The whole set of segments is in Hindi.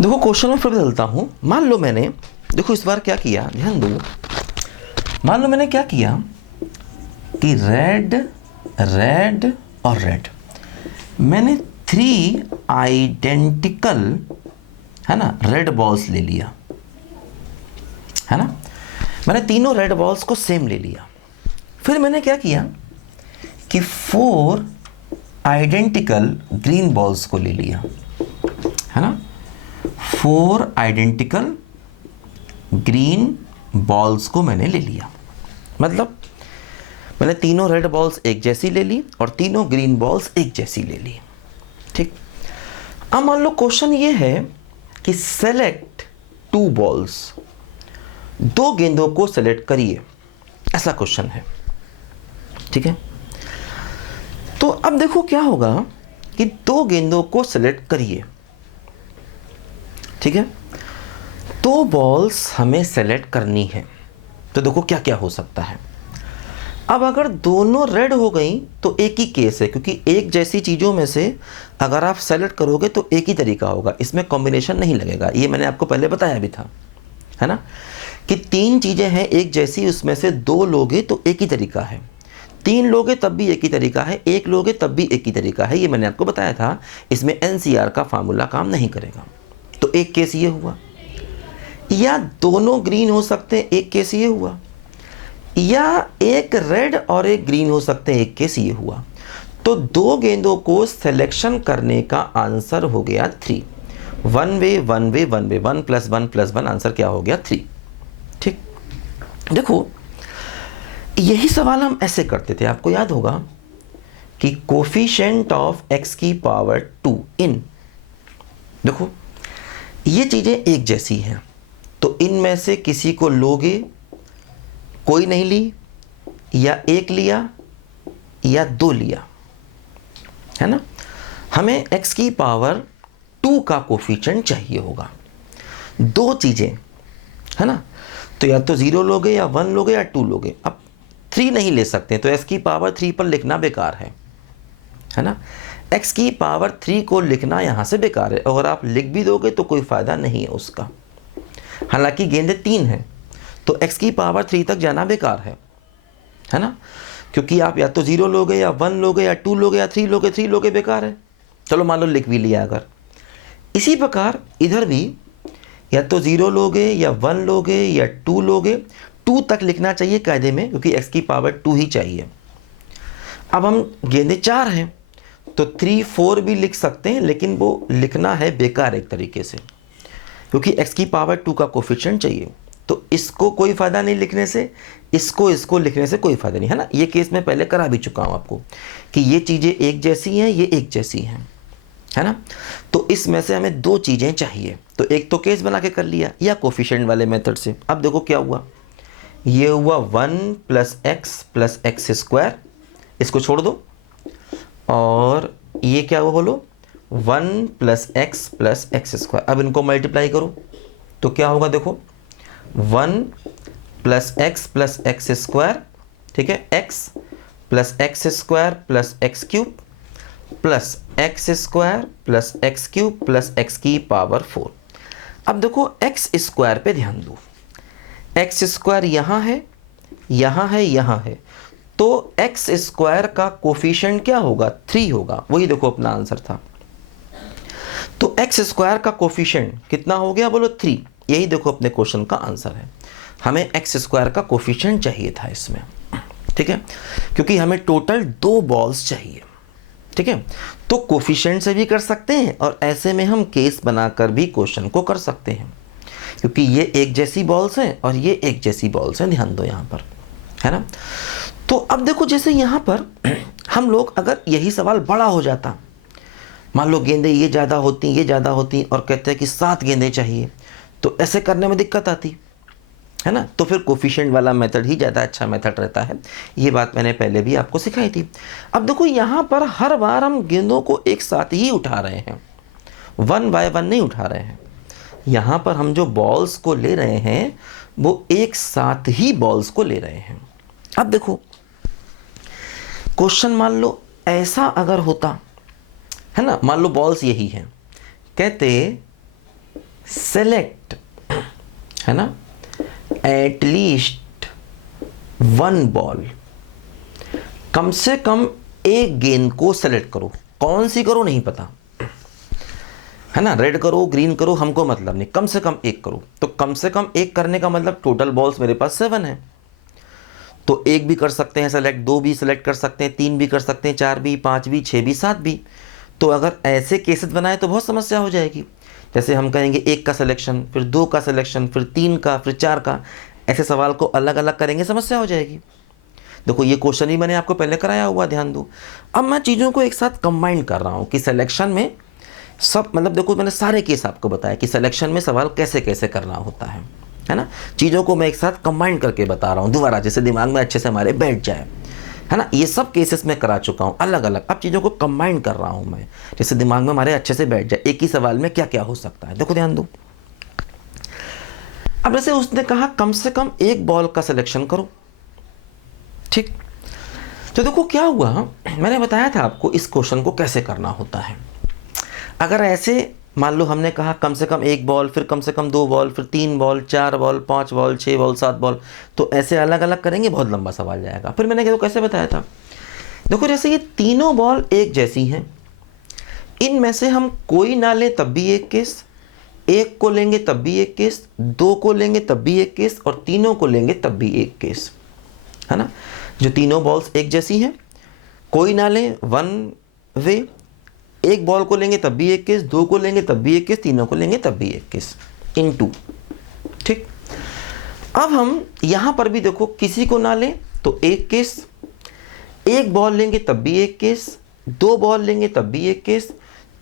देखो क्वेश्चन में फिर बदलता हूँ। मान लो मैंने, देखो इस बार क्या किया, ध्यान दो। मान लो मैंने क्या किया कि रेड रेड और रेड, मैंने 3 आइडेंटिकल, है ना, रेड बॉल्स ले लिया, है ना। मैंने तीनों रेड बॉल्स को सेम ले लिया। फिर मैंने क्या किया कि 4 आइडेंटिकल ग्रीन बॉल्स को ले लिया, है ना। 4 आइडेंटिकल ग्रीन बॉल्स को मैंने ले लिया। मतलब मैंने तीनों रेड बॉल्स एक जैसी ले ली और तीनों ग्रीन बॉल्स एक जैसी ले ली, ठीक। अब मान लो क्वेश्चन ये है कि सेलेक्ट 2 बॉल्स, 2 गेंदों को सेलेक्ट करिए, ऐसा क्वेश्चन है, ठीक है। तो अब देखो क्या होगा कि 2 गेंदों को सेलेक्ट करिए, ठीक है। 2 बॉल्स हमें सेलेक्ट करनी है, तो देखो क्या क्या हो सकता है। अब अगर दोनों रेड हो गई तो एक ही केस है, क्योंकि एक जैसी चीज़ों में से अगर आप सेलेक्ट करोगे तो एक ही तरीका होगा, इसमें कॉम्बिनेशन नहीं लगेगा। ये मैंने आपको पहले बताया भी था, है ना, कि 3 चीज़ें हैं एक जैसी, उसमें से 2 लोगे तो एक ही तरीका है, 3 लोगे तब भी एक ही तरीका है, 1 लोगे तब भी एक ही तरीका है। ये मैंने आपको बताया था, इसमें एनसीआर का फार्मूला काम नहीं करेगा। तो एक केस ये हुआ, या दोनों ग्रीन हो सकते हैं, एक केस ये हुआ, या एक रेड और एक ग्रीन हो सकते हैं, एक केस ये हुआ। तो 2 गेंदों को सिलेक्शन करने का आंसर हो गया 3। 1 वे 1 वे 1 वे, 1 + 1 + 1 आंसर क्या हो गया 3, ठीक। देखो यही सवाल हम ऐसे करते थे, आपको याद होगा कि कोफिशिएंट ऑफ x की पावर 2 इन, देखो ये चीज़ें एक जैसी हैं, तो इनमें से किसी को लोगे, कोई नहीं ली, या एक लिया या 2 लिया, है ना। हमें x की पावर 2 का कोफिशिएंट चाहिए होगा, 2 चीज़ें, है ना। तो या तो 0 लोगे या 1 लोगे या 2 लोगे। अब 3 नहीं ले सकते, तो x की पावर 3 पर लिखना बेकार है ना। x की पावर 3 को लिखना यहाँ से बेकार है, अगर आप लिख भी दोगे तो कोई फ़ायदा नहीं है उसका। हालांकि गेंदें 3 हैं, तो x की पावर 3 तक जाना बेकार है ना, क्योंकि आप या तो 0 लोगे या 1 लोगे या 2 लोगे या 3 लोगे, 3 लोगे बेकार है। चलो मान लो लिख भी लिया अगर। इसी प्रकार इधर भी या तो 0 लोगे या 1 लोगे या 2 लोगे, 2 तक लिखना चाहिए कायदे में, क्योंकि x की पावर 2 ही चाहिए। अब हम गेंदे 4 हैं, तो 3 4 भी लिख सकते हैं, लेकिन वो लिखना है बेकार एक तरीके से, क्योंकि x की पावर 2 का कोफिशिएंट चाहिए। तो इसको कोई फ़ायदा नहीं लिखने से, इसको लिखने से कोई फ़ायदा नहीं, है ना। ये केस मैं पहले करा भी चुका हूँ आपको कि ये चीज़ें एक जैसी हैं, ये एक जैसी हैं, है ना। तो इसमें से हमें 2 चीज़ें चाहिए, तो एक तो केस बना के कर लिया या कोफिशिएंट वाले मेथड से। अब देखो क्या हुआ, ये हुआ 1 + x + x², इसको छोड़ दो, और ये क्या हुआ बोलो, 1 + x + x²। अब इनको मल्टीप्लाई करो तो क्या होगा, देखो 1 + x + x², ठीक है, x + x² + x³ plus x² + x³ + x की पावर 4। अब देखो x² पे ध्यान दो, x² यहाँ है, यहाँ है, यहाँ है, तो x² का कोफिशिएंट क्या होगा, 3 होगा। वही देखो अपना आंसर था। तो x² का कोफिशिएंट कितना हो गया बोलो, 3। यही देखो अपने क्वेश्चन का आंसर है। हमें x² का कोफिशिएंट चाहिए था इसमें, ठीक है, क्योंकि हमें टोटल 2 बॉल्स चाहिए, ठीक है। तो कोफिशिएंट से भी कर सकते हैं, और ऐसे में हम केस बनाकर भी क्वेश्चन को कर सकते हैं, क्योंकि ये एक जैसी बॉल्स हैं और ये एक जैसी बॉल्स हैं, ध्यान दो यहाँ पर, है ना। तो अब देखो जैसे यहाँ पर हम लोग, अगर यही सवाल बड़ा हो जाता, मान लो गेंदें ये ज़्यादा होती, ये ज़्यादा होती, और कहते हैं कि 7 गेंदें चाहिए, तो ऐसे करने में दिक्कत आती, है ना। तो फिर कोफिशिएंट वाला मेथड ही ज़्यादा अच्छा मेथड रहता है। ये बात मैंने पहले भी आपको सिखाई थी। अब देखो यहाँ पर हर बार हम गेंदों को एक साथ ही उठा रहे हैं, 1 बाय 1 नहीं उठा रहे हैं। यहाँ पर हम जो बॉल्स को ले रहे हैं वो एक साथ ही बॉल्स को ले रहे हैं। अब देखो क्वेश्चन मान लो ऐसा अगर होता, है ना, मान लो बॉल्स यही हैं, कहते सेलेक्ट, है ना, एटलीस्ट वन बॉल, कम से कम एक गेंद को सेलेक्ट करो। कौन सी करो नहीं पता, है ना, रेड करो ग्रीन करो हमको मतलब नहीं, कम से कम एक करो। तो कम से कम एक करने का मतलब टोटल बॉल्स मेरे पास 7 है, तो एक भी कर सकते हैं सेलेक्ट, 2 भी सेलेक्ट कर सकते हैं, 3 भी कर सकते हैं, 4 भी, 5 भी, 6 भी, 7 भी। तो अगर ऐसे केसेस बनाए तो बहुत समस्या हो जाएगी। जैसे हम कहेंगे 1 का सिलेक्शन, फिर 2 का सिलेक्शन, फिर 3 का, फिर 4 का, ऐसे सवाल को अलग अलग करेंगे, समस्या हो जाएगी। देखो ये क्वेश्चन ही मैंने आपको पहले कराया हुआ, ध्यान दो। अब मैं चीज़ों को एक साथ कंबाइन कर रहा हूँ कि सिलेक्शन में सब, मतलब देखो मैंने सारे केस आपको बताया कि सिलेक्शन में सवाल कैसे कैसे करना होता है ना। चीज़ों को मैं एक साथ कंबाइन करके बता रहा हूँ दोबारा, जैसे दिमाग में अच्छे से हमारे बैठ जाए, है ना। ये सब केसेस मैं करा चुका हूँ अलग अलग, अब चीज़ों को कंबाइन कर रहा हूँ मैं, जैसे दिमाग में हमारे अच्छे से बैठ जाए एक ही सवाल में क्या क्या हो सकता है। देखो ध्यान दो, अब जैसे उसने कहा कम से कम एक बॉल का सिलेक्शन करो, ठीक। तो देखो क्या हुआ, मैंने बताया था आपको इस क्वेश्चन को कैसे करना होता है। अगर ऐसे मान लो हमने कहा कम से कम एक बॉल, फिर कम से कम 2 बॉल, फिर 3 ball, 4 ball, 5 ball, 6 ball, 7 ball, तो ऐसे अलग अलग करेंगे, बहुत लंबा सवाल जाएगा। फिर मैंने कैसे बताया था, देखो जैसे ये तीनों बॉल एक जैसी हैं, इनमें से हम कोई ना लें तब भी एक केस, एक को लेंगे तब भी एक केस, 2 को लेंगे तब भी एक केस, और तीनों को लेंगे तब भी एक केस, है ना। जो तीनों बॉल्स एक जैसी हैं, कोई ना लें वन वे, एक बॉल को लेंगे तब भी एक केस, 2 को लेंगे तब भी एक केस, तीनों को लेंगे तब भी एक केस, इन 2, ठीक। अब हम यहां पर भी देखो किसी को ना लें तो एक केस, एक बॉल लेंगे तब भी एक केस, 2 बॉल लेंगे तब भी एक केस,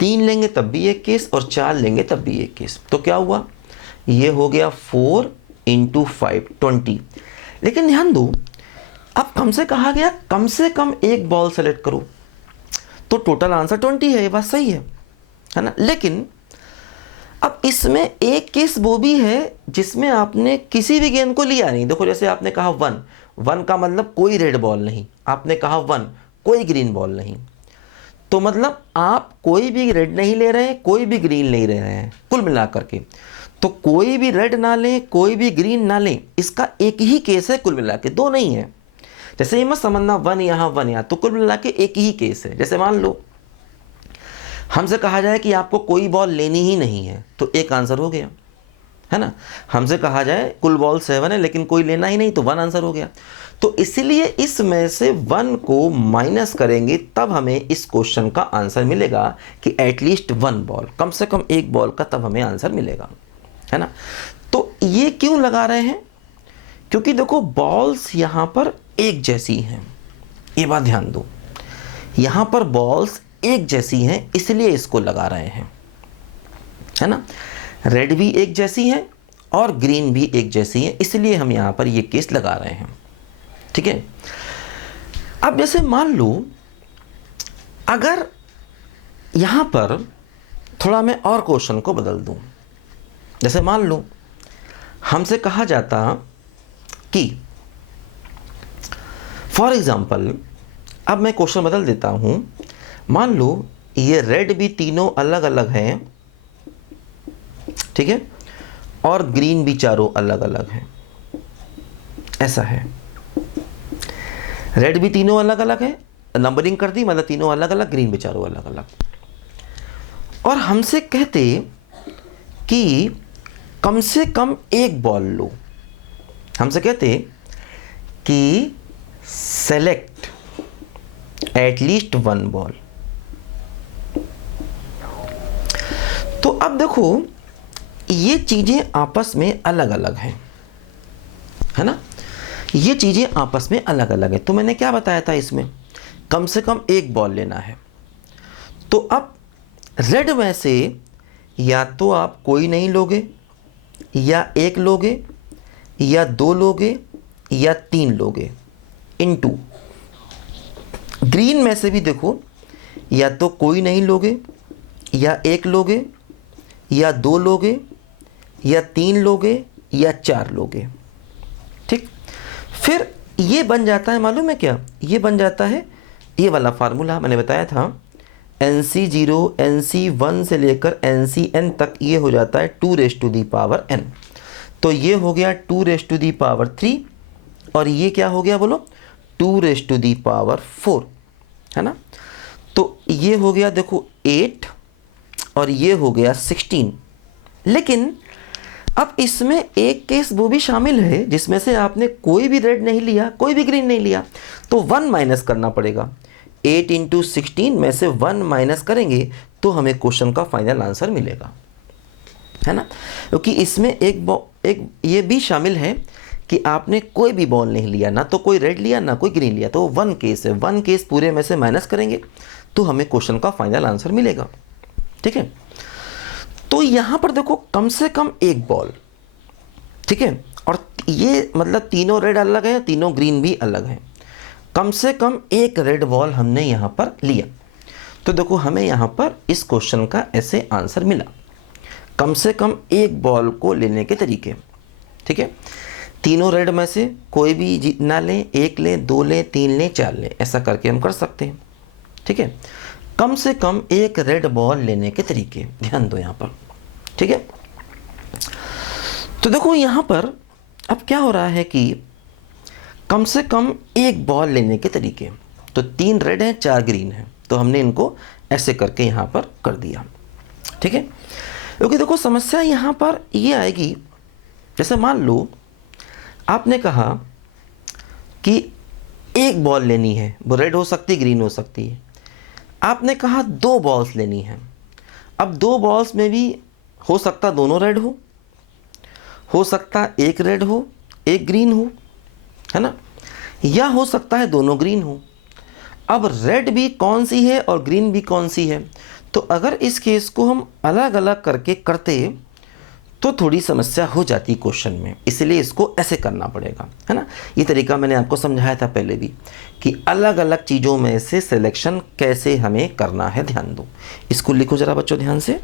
3 लेंगे तब भी एक केस, और 4 लेंगे तब भी एक केस। तो क्या हुआ, ये हो गया 4 × 5 20। लेकिन ध्यान दो, अब हमसे कहा गया कम से कम एक बॉल सेलेक्ट करो, तो टोटल आंसर 20 है, ये बात सही है ना। लेकिन अब इसमें एक केस वो भी है जिसमें आपने किसी भी गेंद को लिया नहीं। देखो जैसे आपने कहा 1 का मतलब कोई रेड बॉल नहीं, आपने कहा 1 कोई ग्रीन बॉल नहीं, तो मतलब आप कोई भी रेड नहीं ले रहे हैं, कोई भी ग्रीन नहीं ले रहे हैं, कुल मिलाकर के। तो कोई भी रेड ना लें, कोई भी ग्रीन ना लें, इसका एक ही केस है कुल मिला के, 2 नहीं है। जैसे ये मत समझना 1 यहाँ 1 यहाँ, तो कुल मिला के एक ही केस है। जैसे मान लो हमसे कहा जाए कि आपको कोई बॉल लेनी ही नहीं है, तो एक आंसर हो गया, है ना। हमसे कहा जाए कुल बॉल 7 है लेकिन कोई लेना ही नहीं, तो 1 आंसर हो गया। तो इसलिए इसमें से 1 को माइनस करेंगे तब हमें इस क्वेश्चन का आंसर मिलेगा कि एटलीस्ट 1 बॉल, कम से कम एक बॉल का, तब हमें आंसर मिलेगा, है ना। तो ये क्यों लगा रहे हैं, क्योंकि देखो बॉल्स यहां पर एक जैसी हैं, ये बात ध्यान दो, यहां पर बॉल्स एक जैसी हैं इसलिए इसको लगा रहे हैं, है ना। रेड भी एक जैसी है और ग्रीन भी एक जैसी है, इसलिए हम यहां पर ये केस लगा रहे हैं, ठीक है। अब जैसे मान लो अगर यहां पर थोड़ा मैं और क्वेश्चन को बदल दूं, जैसे मान लो हमसे कहा जाता कि फॉर एग्जाम्पल, अब मैं क्वेश्चन बदल देता हूं, मान लो ये रेड भी तीनों अलग अलग हैं, ठीक है, और ग्रीन भी चारों अलग अलग हैं, ऐसा है। रेड भी तीनों अलग अलग है, नंबरिंग कर दी, मतलब तीनों अलग अलग, ग्रीन भी चारों अलग अलग, और हमसे कहते कि कम से कम एक बॉल लो, हमसे कहते कि सेलेक्ट एटलीस्ट 1 बॉल। तो अब देखो ये चीजें आपस में अलग अलग हैं, है ना, ये चीजें आपस में अलग अलग है। तो मैंने क्या बताया था, इसमें कम से कम एक बॉल लेना है। तो अब रेड में से या तो आप कोई नहीं लोगे, या एक लोगे, या 2 लोगे, या 3 लोगे, इन 2। ग्रीन में से भी देखो, या तो कोई नहीं लोगे, या एक लोगे, या 2 लोगे, या 3 लोगे, या 4 लोगे, ठीक। फिर ये बन जाता है, मालूम है क्या, ये बन जाता है ये वाला फार्मूला मैंने बताया था, NC0 NC1 से लेकर NCn तक ये हो जाता है 2n। तो ये हो गया 2^3 और ये क्या हो गया बोलो 2^4, है ना। तो ये हो गया देखो 8 और ये हो गया 16। लेकिन अब इसमें एक केस वो भी शामिल है जिसमें से आपने कोई भी रेड नहीं लिया, कोई भी ग्रीन नहीं लिया, तो 1 माइनस करना पड़ेगा। 8 × 16 में से 1 माइनस करेंगे तो हमें क्वेश्चन का फाइनल आंसर मिलेगा, है ना। क्योंकि इसमें एक ये भी शामिल है कि आपने कोई भी बॉल नहीं लिया, ना तो कोई रेड लिया ना कोई ग्रीन लिया, तो 1 केस है। 1 केस पूरे में से माइनस करेंगे तो हमें क्वेश्चन का फाइनल आंसर मिलेगा, ठीक है। तो यहाँ पर देखो कम से कम एक बॉल, ठीक है, और ये मतलब तीनों रेड अलग है, तीनों ग्रीन भी अलग है। कम से कम एक रेड बॉल हमने यहाँ पर लिया, तो देखो हमें यहाँ पर इस क्वेश्चन का ऐसे आंसर मिला। कम से कम एक बॉल को लेने के तरीके, ठीक है। तीनों रेड में से कोई भी ना लें, 1 लें, 2 लें, 3 लें, 4 लें, ऐसा करके हम कर सकते हैं, ठीक है। कम से कम एक रेड बॉल लेने के तरीके ध्यान दो यहाँ पर, ठीक है। तो देखो यहाँ पर अब क्या हो रहा है कि कम से कम एक बॉल लेने के तरीके, तो 3 रेड हैं 4 ग्रीन हैं, तो हमने इनको ऐसे करके यहाँ पर कर दिया, ठीक है। क्योंकि देखो समस्या यहाँ पर ये आएगी, जैसे मान लो आपने कहा कि एक बॉल लेनी है, वो रेड हो सकती है ग्रीन हो सकती है। आपने कहा 2 बॉल्स लेनी है। अब 2 बॉल्स में भी हो सकता दोनों रेड हो सकता एक रेड हो एक ग्रीन हो, है ना, या हो सकता है दोनों ग्रीन हो। अब रेड भी कौन सी है और ग्रीन भी कौन सी है, तो अगर इस केस को हम अलग अलग करके करते तो थोड़ी समस्या हो जाती क्वेश्चन में, इसलिए इसको ऐसे करना पड़ेगा, है ना। ये तरीका मैंने आपको समझाया था पहले भी कि अलग अलग चीज़ों में से सिलेक्शन कैसे हमें करना है। ध्यान दो, इसको लिखो ज़रा बच्चों ध्यान से।